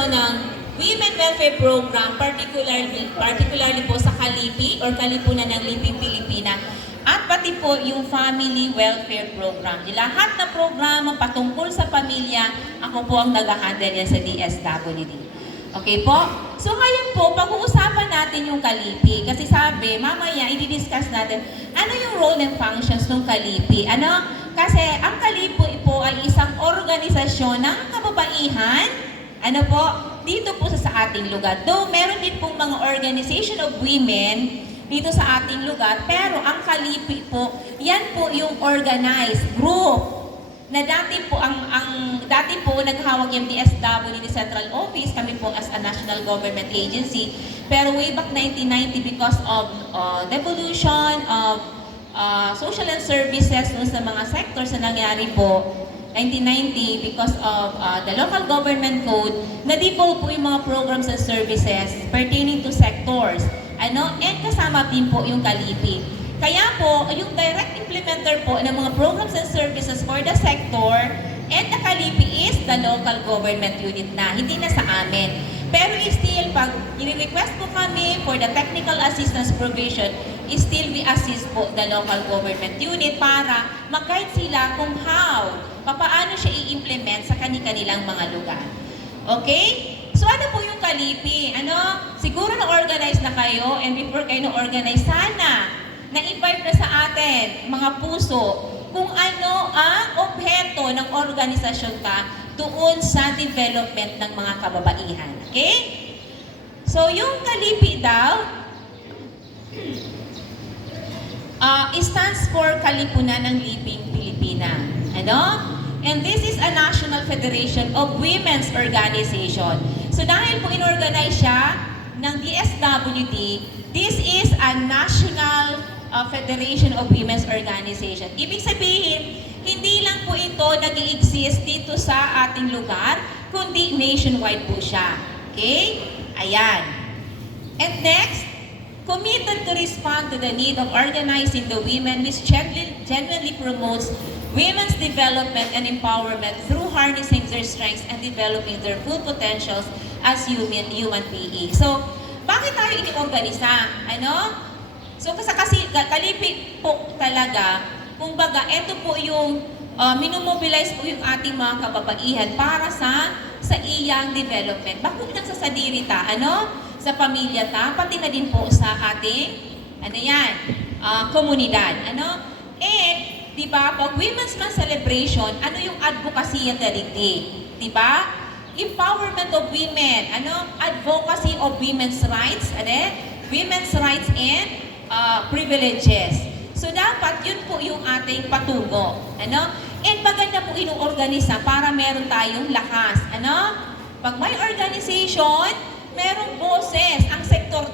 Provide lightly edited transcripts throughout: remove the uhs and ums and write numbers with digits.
po ng Women Welfare Program, particularly po sa Kalipi or Kalipunan ng Liping Pilipina, at pati po yung Family Welfare Program. Di lahat na programa patungkol sa pamilya, ako po ang nag-handle yan sa DSWD. Okay po? So ngayon po, pag-uusapan natin yung Kalipi. Kasi sabi, mamaya, i-discuss natin, ano yung role and functions ng Kalipi? Ano? Kasi ang Kalipi po ay isang organisasyon ng kababaihan, ano po, dito po sa ating lugar. Though meron din pong mga organization of women dito sa ating lugar, pero ang Kalipi po, yan po yung organized group na dati po dati po naghawak yung DSWD Central Office, kami po as a national government agency, pero way back 1990 because of devolution of social and services sa mga sectors na nangyari po 1990 because of the local government code, na-devolve po yung mga programs and services pertaining to sectors, and kasama din po yung Kalipi. Kaya po, yung direct implementer po ng mga programs and services for the sector and the Kalipi is the local government unit na, hindi na sa amin. Pero still, pag i-request po kami for the technical assistance provision, still we assist po the local government unit para mag-guide sila kung paano siya i-implement sa kanilang mga lugar. Okay? So ano po yung Kalipi? Siguro na-organize na kayo, and before kayo na-organize, sana na-invite na sa atin, mga puso, kung ano ang objeto ng organisasyon ka doon sa development ng mga kababaihan. Okay? So yung Kalipi daw, stands for Kalipunan ng Liping Pilipina. And this is a National Federation of Women's Organization. So dahil po inorganize siya ng DSWD, this is a National Federation of Women's Organization. Ibig sabihin, hindi lang po ito nag-i-exist dito sa ating lugar, kundi nationwide po siya. Okay? Ayan. And next, committed to respond to the need of organizing the women, which genuinely promotes women's development and empowerment through harnessing their strengths and developing their full potentials as human beings. So, bakit tayo ini-organisa? So, kasi Kalipi po talaga, kumbaga, ito po yung minumobilize po yung ating mga kababaihan para sa iyang development. Bakit lang sa sadirita, sa pamilya pati na din po sa ating, komunidad, And, di ba, pag Women's Month celebration, ano yung advocacy at daliti? Di ba? Empowerment of women, advocacy of women's rights, women's rights and privileges. So, dapat yun po yung ating patungo, And maganda po inuorganisa para meron tayong lakas, Pag may organization, merong boses ang sektor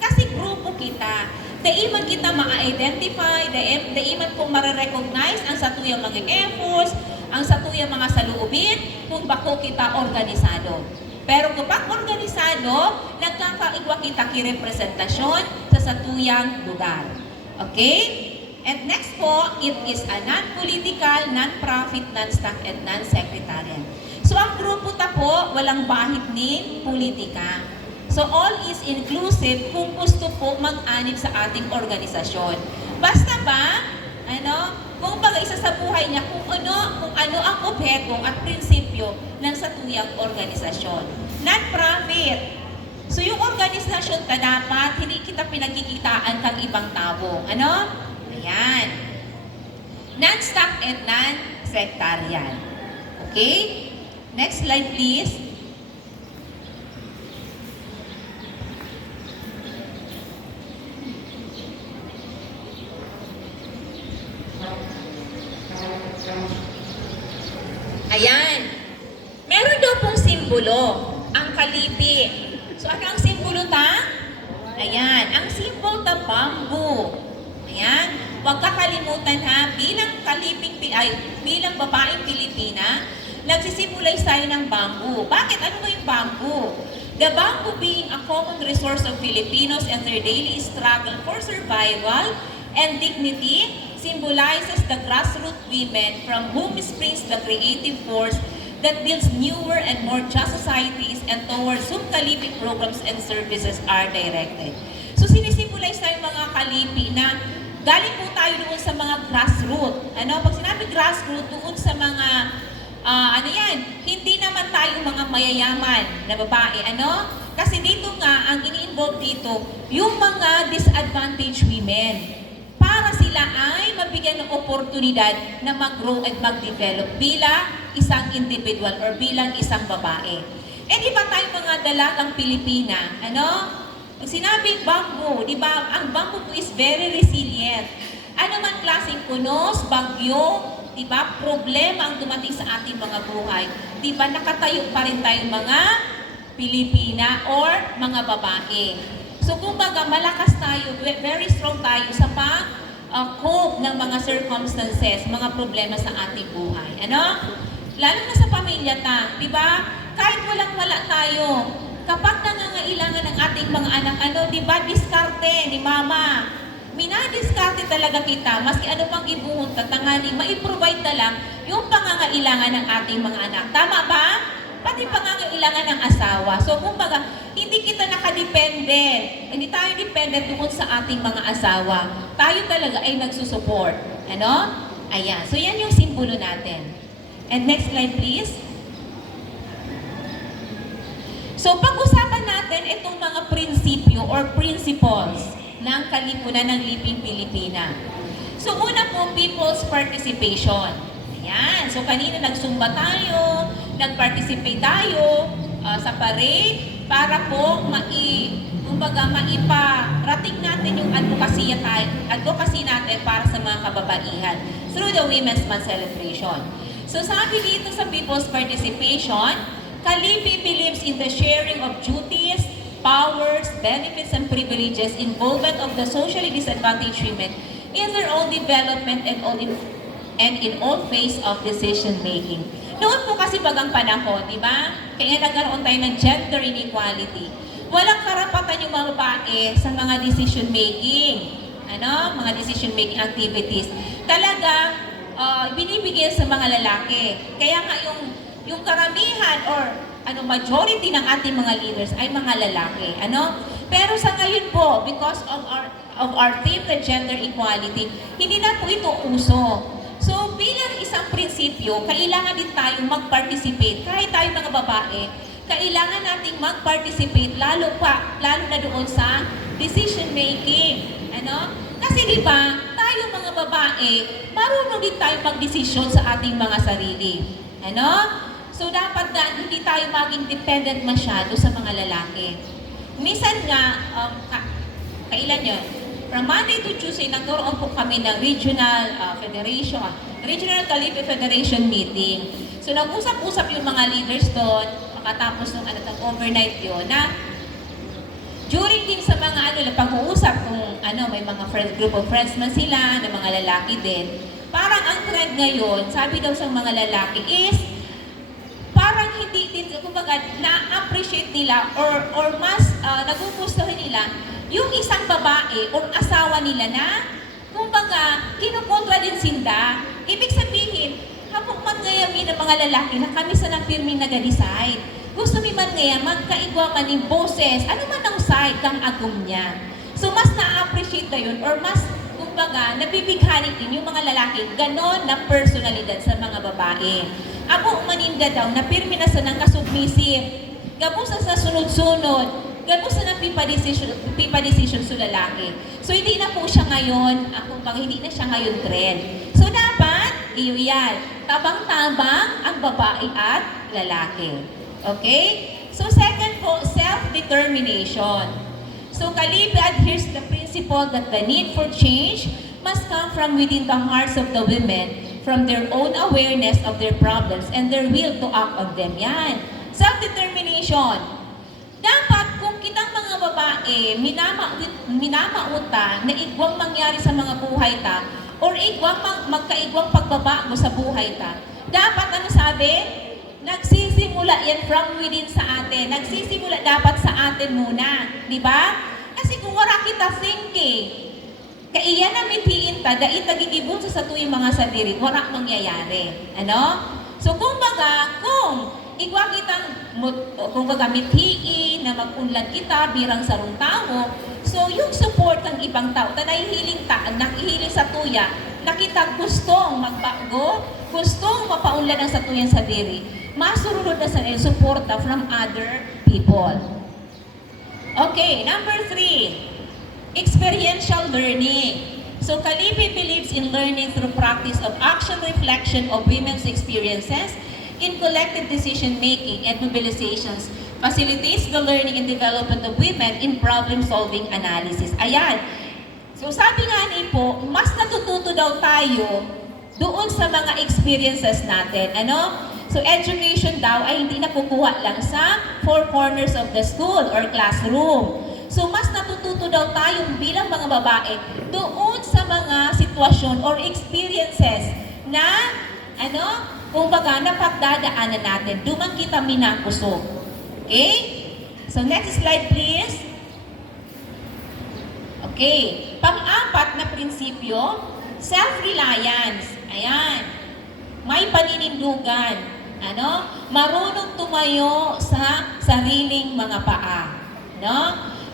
kasi grupo kita. Daiman kita ma-identify, daiman kung ma-recognize ang satuyang mga efforts, ang satuyang mga saluubin, kung bako kita organisado. Pero kapag organisado, nagkakaigwa kita kirepresentasyon sa satuyang lugar. Okay? And next po, it is a non-political, non-profit, non-stock, and non-secretarial. So ang grupo po, walang bahid ni politika. So all is inclusive kung gusto po mag-anib sa ating organisasyon. Basta ba, kung baga isa sa buhay niya kung ano ang objeto at prinsipyo ng satuyang organisasyon. Non-profit. So yung organisasyon dapat hindi kita pinagkikitaan kang ibang tao. Ayan. Non-stock and non-sectarian. Okay? Next slide, please. Ayan. Meron daw pong simbolo, ang Kalipi. So, ano ang simbolo Ayan. Ang simbolo bamboo. Ayan. Huwag kakalimutan bilang babaeng Pilipina, nagsisimulay tayo ng bamboo. Bakit? Ano ba yung bamboo? The bamboo being a common resource of Filipinos and their daily struggle for survival and dignity symbolizes the grassroots women from whom springs the creative force that builds newer and more just societies and towards whom Kalipi programs and services are directed. So sinisimulize tayo mga Kalipi na galing po tayo doon sa mga grassroots. Pag sinabi grassroots, doon sa mga hindi naman tayo mga mayayaman na babae, Kasi dito nga, ang ini-involve dito, yung mga disadvantaged women. Para sila ay mabigyan ng oportunidad na mag-grow at mag-develop bilang isang individual or bilang isang babae. Di ba tayo mga dalagang Pilipina, Pag sinabi bamboo, di ba, ang bamboo po is very resilient. Ano man klaseng kunos, bagyo, di ba, problema ang dumating sa ating mga buhay. Di ba, nakatayo pa rin tayong mga Pilipina or mga babae. So, kumbaga, malakas tayo, very strong tayo sa cope ng mga circumstances, mga problema sa ating buhay. Lalo na sa pamilya di ba? Kahit walang-wala tayo, kapag nangangailangan ng ating mga anak, di ba, diskarte ni mama. Minadiskarte talaga kita, maski ano pang ibuhon tatanganing, mai-provide na lang yung pangangailangan ng ating mga anak. Tama ba? Pati pangangailangan ng asawa. So, kumbaga, hindi kita nakadepende. Hindi tayo dependent doon sa ating mga asawa. Tayo talaga ay nagsusupport. Ayan. So, yan yung simbolo natin. And next slide, please. So, pag-usapan natin itong mga prinsipyo or principles ng kalipunan ng Liping Pilipina. So, una po, people's participation. Ayan. So, kanina nagsumba tayo, nag-participate tayo sa parade para po maiparating natin yung advocacy natin para sa mga kababaihan through the Women's Month celebration. So, sabi dito sa people's participation, Kalipi believes in the sharing of duties, powers, benefits, and privileges, involvement of the socially disadvantaged women in their own development and in all phase of decision-making. Noon po kasi bagang panahon, di ba? Kaya nagkaroon tayo ng gender inequality. Walang karapatan yung mga babae sa mga decision-making. Mga decision-making activities. Talaga, binibigyan sa mga lalaki. Kaya nga yung karamihan or majority ng ating mga leaders ay mga lalaki. Pero sa ngayon po, because of our theme na gender equality, hindi na po ito uso. So, bilang isang prinsipyo, kailangan din tayo mag-participate. Kahit tayo mga babae, kailangan nating mag-participate lalo na doon sa decision-making. Kasi di ba, tayo mga babae, marunong din tayo mag-desisyon sa ating mga sarili. So, dapat na hindi tayo maging dependent masyado sa mga lalaki. Minsan nga, kailan yun? From Monday to Tuesday, nagkaroon po kami ng Regional Kalipi Federation meeting. So, nag-usap-usap yung mga leaders doon, makatapos ng overnight yun, na during din sa mga pag-uusap kung may mga group of friends man sila, na mga lalaki din, parang ang trend ngayon, sabi daw sa mga lalaki is, parang hindi din, kumbaga, na-appreciate nila or mas nagugustuhin nila yung isang babae o asawa nila na, kumbaga, kinukontra din sinda. Ibig sabihin, hapok man ngayon ng mga lalaki na kami sa napirming nag-decide. Gusto mi man ngayon, magkaigwa man yung boses, ano man ang side kang agum niya. So, mas na-appreciate na yun or mas, kumbaga, nabibighani din yung mga lalaki, ganon na personalidad sa mga babae. Abo maninda daw, napirmi na sa ng kasubmisip, gabo sa sunod-sunod, gabo sa pipa-decision sa lalaki. So, hindi na po siya ngayon, hindi na siya ngayon trend. So, dapat, yan, tabang-tabang ang babae at lalaki. Okay? So, second po, self-determination. So, Kalipi adheres to the principle that the need for change must come from within the hearts of the women, from their own awareness of their problems and their will to act on them. Yan. Self-determination. Dapat kung kitang mga babae, minamauta na igwang mangyari sa mga buhay ta, or magkaigwang pagbabago sa buhay ta, dapat sabi? Nagsisimula yan from within sa atin. Nagsisimula dapat sa atin muna. Di ba? Kasi kung wala kita thinking, kaiyan na mitiin ta, dahil tagigibon sa tuwing mga sadiri, wala mangyayari. So kumbaga, kung igwa kitang kumbaga mithiin na magunlad kita birang sarong tao, so yung support ng ibang tao na nakihiling sa tuya, nakita gustong magbago, gustong mapaunlad ang satuyan sa diri, masurunod na sa suporta from other people. Okay, number 3, experiential learning. So Kalipi believes in learning through practice of action reflection of women's experiences in collective decision-making and mobilizations, facilitates the learning and development of women in problem-solving analysis. Ayan. So sabi nga ni po, mas natututo daw tayo doon sa mga experiences natin. Ano? So education daw ay hindi nakukuha lang sa four corners of the school or classroom. So mas natututo daw tayo bilang mga babae doon sa mga sitwasyon or experiences na kumbaga, napagdadaanan natin. Dumang kita minakusog. Okay? So, next slide, please. Okay. Pang-apat na prinsipyo, self-reliance. Ayan. May paninindugan. Marunong tumayo sa sariling mga paa.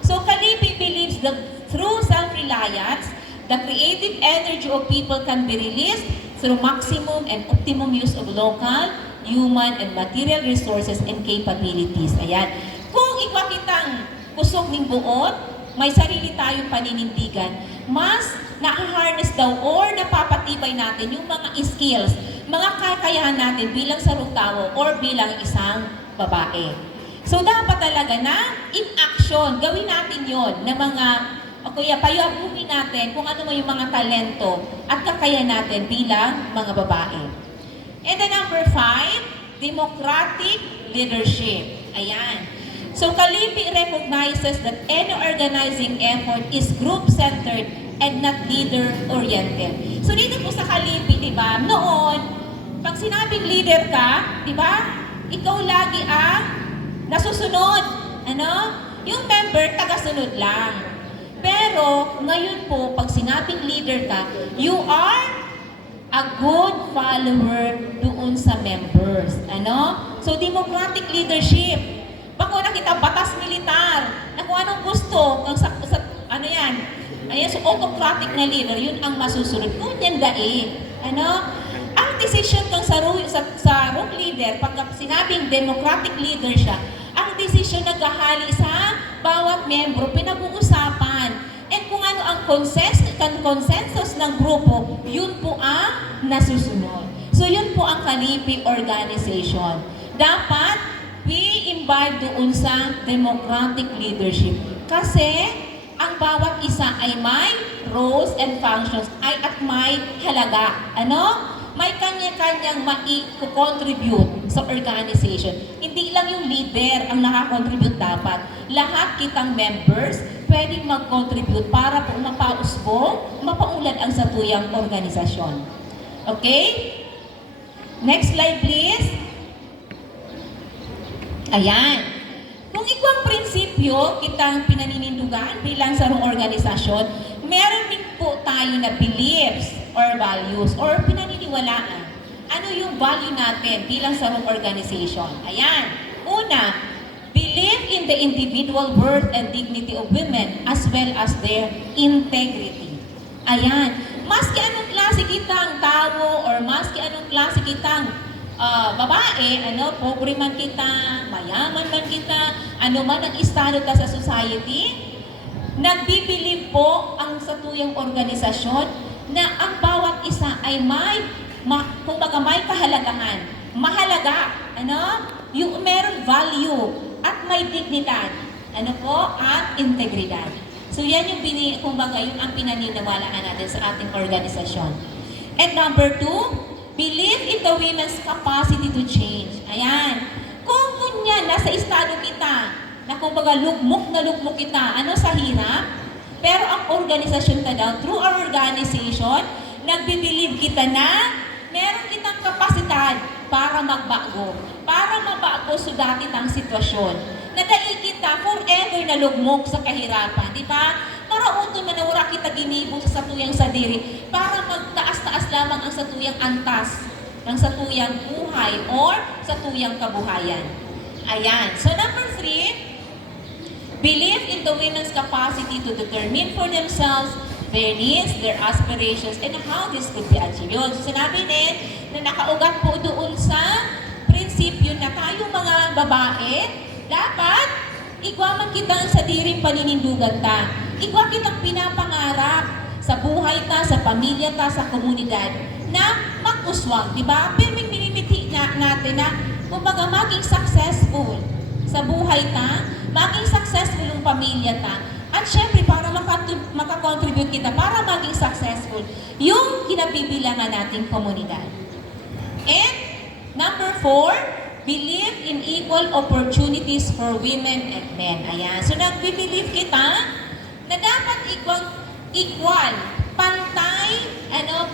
So, Kalipi believes that through self-reliance, the creative energy of people can be released through maximum and optimum use of local, human, and material resources and capabilities. Ayan. Kung ikaw kitang kusog ng buot, may sarili tayong paninindigan, mas na-harness daw or napapatibay natin yung mga skills, mga kakayahan natin bilang sarong tao or bilang isang babae. So dapat talaga na in action, gawin natin yon na mga kuya, payabungin natin kung ano man yung mga talento at kakayahan natin bilang mga babae. And then number 5, democratic leadership. Ayan. So Kalipi recognizes that any organizing effort is group-centered and not leader-oriented. So dito po sa Kalipi, di ba, noon, pag sinabing leader ka, di ba, ikaw lagi ang nasusunod. Yung member, tagasunod lang. Pero, ngayon po, pag sinabing leader ka, you are a good follower doon sa members. So, democratic leadership. Bako nakita, batas militar, na kung anong gusto, so autocratic na leader, yun ang masusunod. Kunyan daig. Ang decision kang sa wrong leader, pag sinabing democratic leader siya, ang decision naghahali sa bawat membro, pinag-uusapan. And kung ano ang consensus ng grupo, yun po ang nasusunod. So yun po ang Kalipi organization. Dapat we imbibe doon sa democratic leadership. Kasi ang bawat isa ay may roles and functions at may halaga. May kanya-kanyang mai-contribute sa organization. Hindi lang yung leader ang nakakontribute dapat. Lahat kitang members pwedeng mag-contribute para po mapausbong, mapaunlad ang satuyang organisasyon. Okay? Next slide, please. Ayan. Kung ikwang prinsipyo kitang pinaninindugan bilang sarong organisasyon, meron din po tayo na beliefs or values or pinaniniwalaan. Ano yung value natin bilang sarong organization? Ayan. Una, believe in the individual worth and dignity of women as well as their integrity. Ayan. Maski anong klase kitang tao or maski anong klase kitang babae, pobre man kita, mayaman man kita, ano man ang estado ta sa society, nagbibilib po ang satuyang organisasyon na ang bawat isa ay kumbaga may kahalagahan. Mahalaga, yung meron value at may dignidad, at integridad. So yan yung kumbaga yung ang pinaniniwalaan natin sa ating organisasyon. And number 2, believe in the women's capacity to change. Ayan. Kung kunyan, nasa estado kita, na kumbaga lugmok kita, sa hirap, pero ang organisasyon ka daw, through our organization, nagbibilib kita na meron kitang kapasidad para magbago, para mabago sa dati tang sitwasyon. Nadai kita forever na lugmok sa kahirapan, di ba? Marauto manawara kita ginibo sa satuyang sadiri para magtaas-taas lamang ang satuyang antas ng satuyang buhay or satuyang kabuhayan. Ayan. So number 3, believe in the women's capacity to determine for themselves their needs, their aspirations, and how this could be achieved. Yun. So, sinabi din na nakaugat po doon sa prinsipyo na tayong mga babae, dapat igwaman kitang sa diring paninindugan ta. Igwa kitang pinapangarap sa buhay ta, sa pamilya ta, sa komunidad na mag-uswag, di ba? Pero may minimiti na natin na kumbaga maging successful sa buhay ta, maging successful yung pamilya ta, at syempre para makakontribute kita para maging successful yung kinabibilangan nating komunidad. And number 4, believe in equal opportunities for women and men. Ayan. So nagbi-believe kita na dapat equal,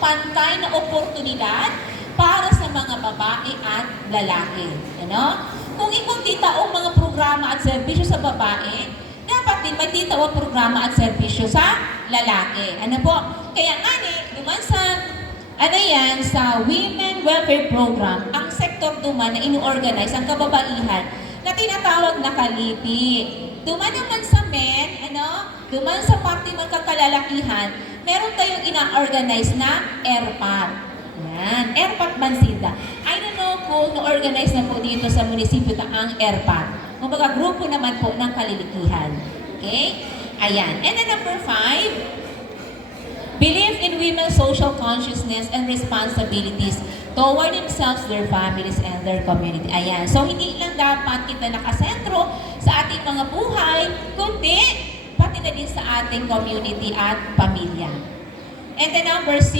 pantay na oportunidad para sa mga babae at lalaki. Kung ikutita o mga programa at serbisyo sa babae, dapat din may titaw programa at serbisyo sa lalaki. Kaya nga duman sa sa Women Welfare Program, ang sektor duman na inu-organize ang kababaihan na tinatawag na Kalipi. Duman naman sa men, duman sa parte ng kakalalakihan, meron tayong ina-organize na ERPAT. Yan, ERPAT Mansinda. I don't know kung na-organize na po dito sa munisipyo ang ERPAT. Kumbaga, grupo naman po ng kalilikihan. Okay? Ayan. And then number 5, believe in women's social consciousness and responsibilities toward themselves, their families, and their community. Ayan. So, hindi lang dapat kita nakasentro sa ating mga buhay, kundi pati na din sa ating community at pamilya. And then number 6,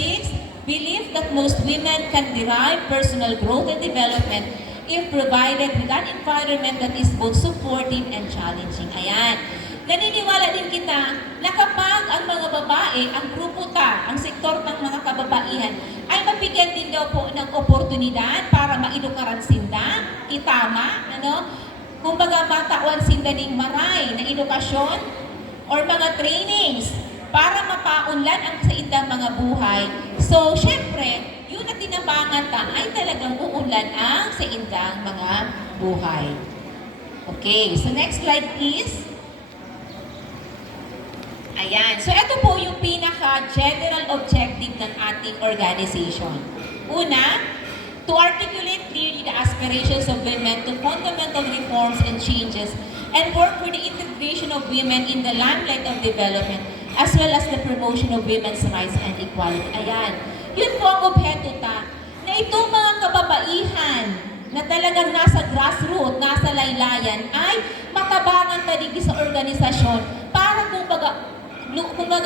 believe that most women can derive personal growth and development if provided with an environment that is both supportive and challenging. Ayan. Naniniwala din kita na kapag ang mga babae, ang grupo ang sektor ng mga kababaihan, ay mabigyan din daw po ng oportunidad para mailukaran sinda, itama, kumbaga matawan sinda ng maray na edukasyon or mga trainings para mapaunlad ang sa indang mga buhay. So, syempre, yun na tinabangan ay talagang uunlad ang sa indang mga buhay. Okay, so next slide please. Ayan, so ito po yung pinaka-general objective ng ating organization. Una, to articulate clearly the aspirations of women to fundamental reforms and changes and work for the integration of women in the limelight of development as well as the promotion of women's rights and equality. Ayan. Yun po ang objeto na itong mga kababaihan na talagang nasa grassroots, nasa laylayan, ay matabangan taligi sa organisasyon para kumbaga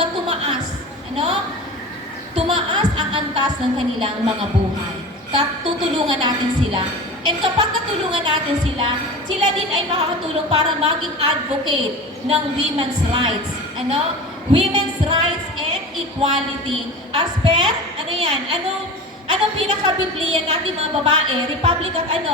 tumaas. Tumaas ang antas ng kanilang mga buhay. Tutulungan natin sila. And kapag natulungan natin sila, sila din ay makakatulong para maging advocate ng women's rights. Women's rights and equality. As per, anong pinaka-Biblia natin mga babae? Republic at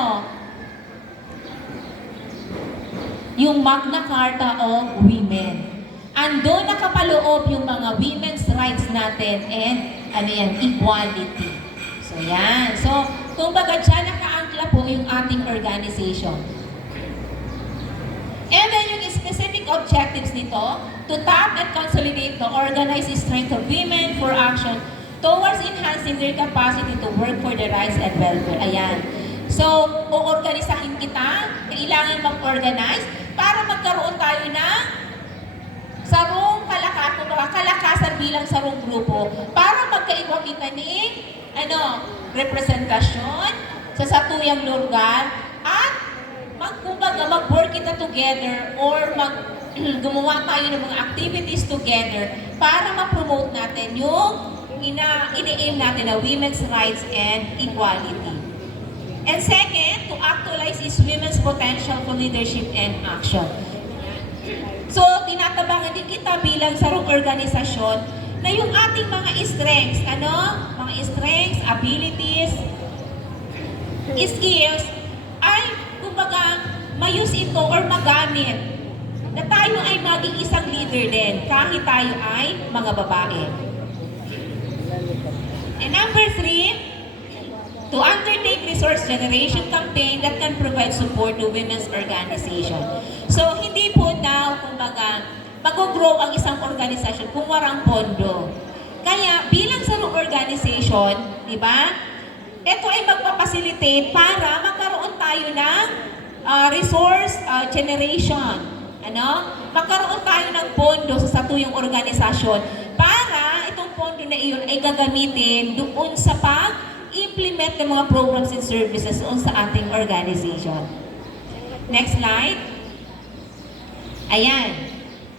yung Magna Carta of Women. Andun nakapaloob yung mga women's rights natin and equality. So yan. So, kumbaga dyan nakaangkla po yung ating organization. And then yung specific objectives nito, to tap and consolidate the organized strength of women for action towards enhancing their capacity to work for their rights and welfare. Ayan. So, uorganisahin kita, kailangan mag-organize para magkaroon tayo ng sarong kalakasan bilang sarong grupo para magkaigwa kita ng representasyon sa satuyang lugar at mag-work kita together or gumawa tayo ng mga activities together para ma-promote natin yung ini-aim natin na women's rights and equality. And second, to actualize is women's potential for leadership and action. So, tinatabangan din kita bilang sarong organisasyon na yung ating mga strengths, mga strengths, abilities, skills, ay, kumbaga, mayus ito or magamit na tayo ay maging isang leader din kahit tayo ay mga babae. And number 3, to undertake resource generation campaign that can provide support to women's organization. So, hindi po daw, kumbaga, mag-grow ang isang organisasyon kung walang pondo. Kaya, bilang sa organization, di ba, ito ay magpapacilitate para magkaroon tayo ng resource generation. Magkaroon tayo ng pondo sa satuyang organisasyon para itong pondo na iyon ay gagamitin doon sa pag-implement ng mga programs and services doon sa ating organization. Next slide. Ayan.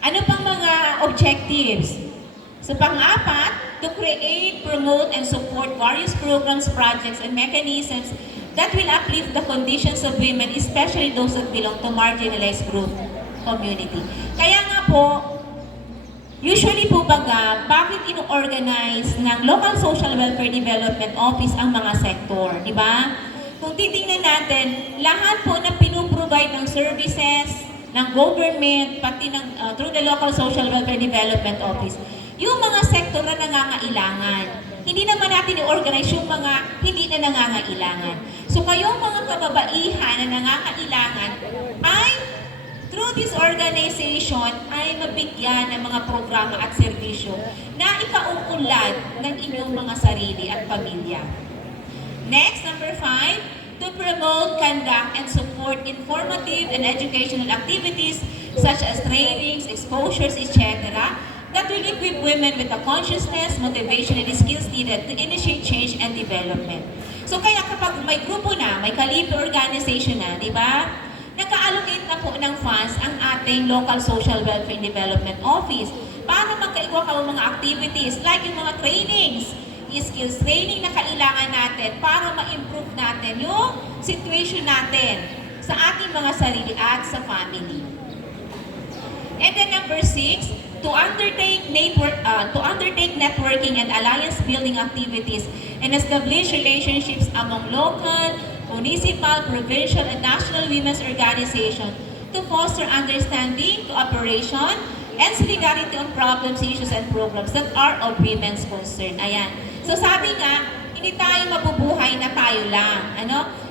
Ano pang mga objectives? So pang-apat, to create, promote, and support various programs, projects, and mechanisms that will uplift the conditions of women, especially those that belong to marginalized group community. Kaya nga po, usually po baga, bakit ino-organize ng Local Social Welfare Development Office ang mga sektor, di ba? Kung titingnan natin, lahat po na pinuprovide ng services ng government, pati ng, through the Local Social Welfare Development Office, yung mga sektor na nangangailangan. Hindi naman natin i-organize yung mga hindi na nangangailangan. So kayong mga kababaihan na nangangailangan ay through this organization ay mabigyan ng mga programa at serbisyo na ikauunlad ng inyong mga sarili at pamilya. Next, number 5, to promote, conduct, and support informative and educational activities such as trainings, exposures, etc. that will equip women with the consciousness, motivation, and skills needed to initiate change and development. So kaya kapag may grupo na, may Kalipi organization na, di ba? Naka-allocate na po ng funds ang ating Local Social Welfare Development Office para magkaigwa ka mga activities like yung mga trainings, skills training na kailangan natin para ma-improve natin yung situation natin sa ating mga sarili at sa family. And then number 6, to undertake networking and alliance building activities and establish relationships among local, municipal, provincial, and national women's organizations to foster understanding, cooperation, and solidarity on problems, issues, and programs that are of women's concern. Ayan. So sabi nga, hindi tayo mabubuhay na tayo lang.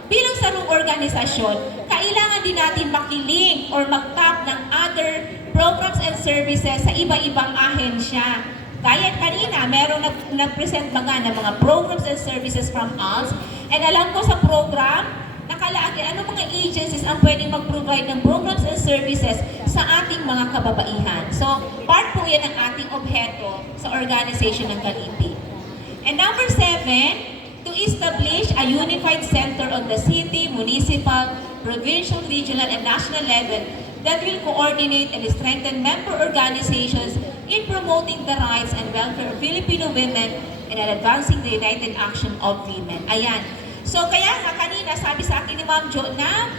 Bilang sa organisasyon, kailangan din natin makiling or mag-tap ng other programs and services sa iba-ibang ahensya. Kaya kanina, meron nag-present mga ng mga programs and services from us. And alam ko sa program, nakalagay ano mga agencies ang pwedeng mag-provide ng programs and services sa ating mga kababaihan. So, part po yan ng ating obheto sa organization ng Kalipi. And number 7, to establish a unified center on the city, municipal, provincial, regional, and national level that will coordinate and strengthen member organizations in promoting the rights and welfare of Filipino women and advancing the united action of women. Ayan. So kaya nga kanina sabi sa akin ni Ma'am Jo na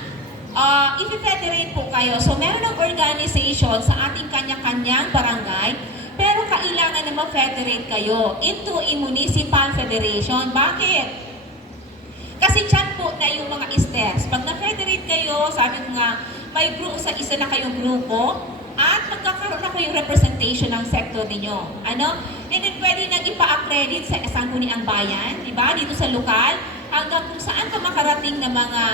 i-federate po kayo. So meron ng organization sa ating kanya-kanyang barangay, pero kailangan na ma-federate kayo into a municipal federation. Bakit? Kasi dyan po na yung mga steps. Pag na-federate kayo, sabi ko nga, may group sa isa na kayong grupo at magkakaroon na kayong representation ng sektor ninyo. And then pwede nang ipa-accredit sa Sangguniang Bayan, di ba? Dito sa lokal, hanggang kung saan ka makarating na mga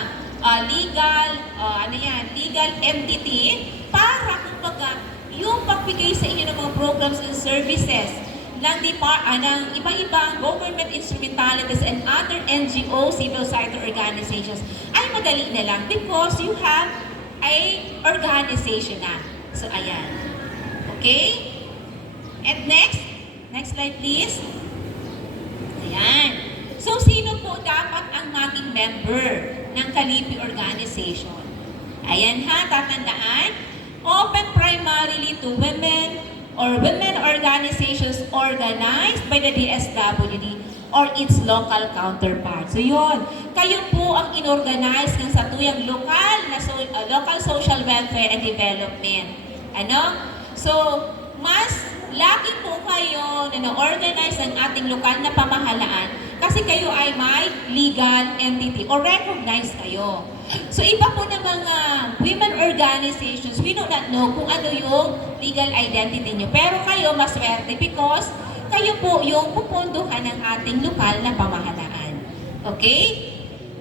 legal entity para kumbaga yung pagbigay sa inyo ng mga programs and services ng iba-ibang government instrumentalities and other NGO, civil society organizations ay madali na lang because you have a organization na. So, ayan. Okay? And next slide please. Ayan. So, sino po dapat ang maging member ng Kalipi organization? Ayan ha, tatandaan. Open primarily to women or women organizations organized by the DSWD or its local counterpart. So yun, kayo po ang inorganize ng satuyang local social welfare and development. So, mas lagi po kayo na na-organize ng ating lokal na pamahalaan kasi kayo ay may legal entity or recognized kayo. So, iba po ng mga women organizations, we do not know kung ano yung legal identity nyo. Pero kayo maswerte because kayo po yung pupunduhan ng ating lokal na pamahalaan. Okay?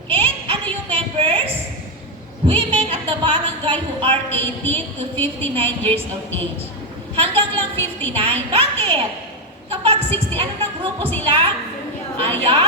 And ano yung members? Women at the barangay who are 18 to 59 years of age. Hanggang lang 59. Bakit? Kapag 60, ano ng grupo sila? Ayan,